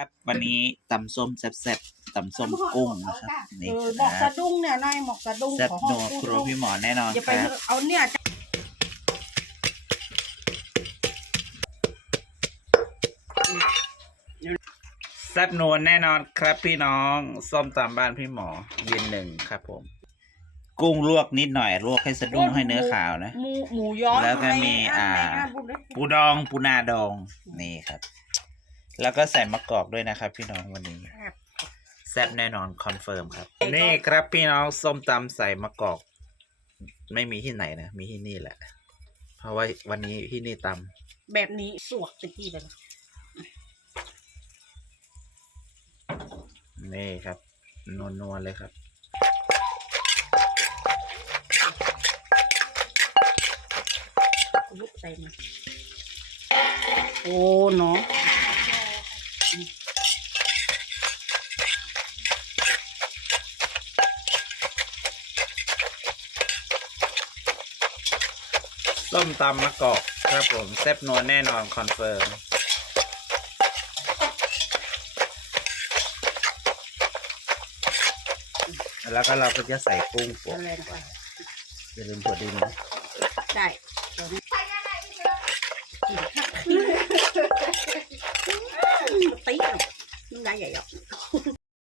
ครับ วันนี้ตำส้มแซ่บๆตำส้มกุ้งนะครับเอนี่อคบอกรัสะบดุ้งเนี่ยนายหมอกสะดุ้งแซ่บของห้นัองวกุ้งครัวพี่หมอแน่นอนอย่าคไปรับเอาเนี่ยจะแซ่บนัวแน่นอนครับพี่น้องส้มตำบ้านพี่หมอยืนหนึ่งครับผม กุ้งลวกนิดหน่อยลวกให้สะดุ้งให้เนื้อขาวนะ หมูหมูย้อนแล้วก็มีในอ่าในงนบุญด้วยปูดองปูนาดองนี่ครับ แล้วก็ใส่มะกอกด้วยนะครับ พี่น้องวันนี้ ครับ แซ่บแน่นอนคอนเฟิร์มครับ นี่ครับพี่น้องส้มตำใส่มะกอก ไม่มีที่ไหนนะ มีที่นี่แหละ เพราะว่าวันนี้ที่นี่ตแบบนี้สวกตะกี้เลยนะำนี่ครับนวลๆเลยครับ ลุกใส่มาโอ้เนาะ ส้มตำมะกอกครับผมแซ่บนัวแน่นอนคอนเฟิร์มแล้วก็เราก็จะใส่กุ้งปกอะไรนะอย่าลืมถั่วดินนะ ได้ Không.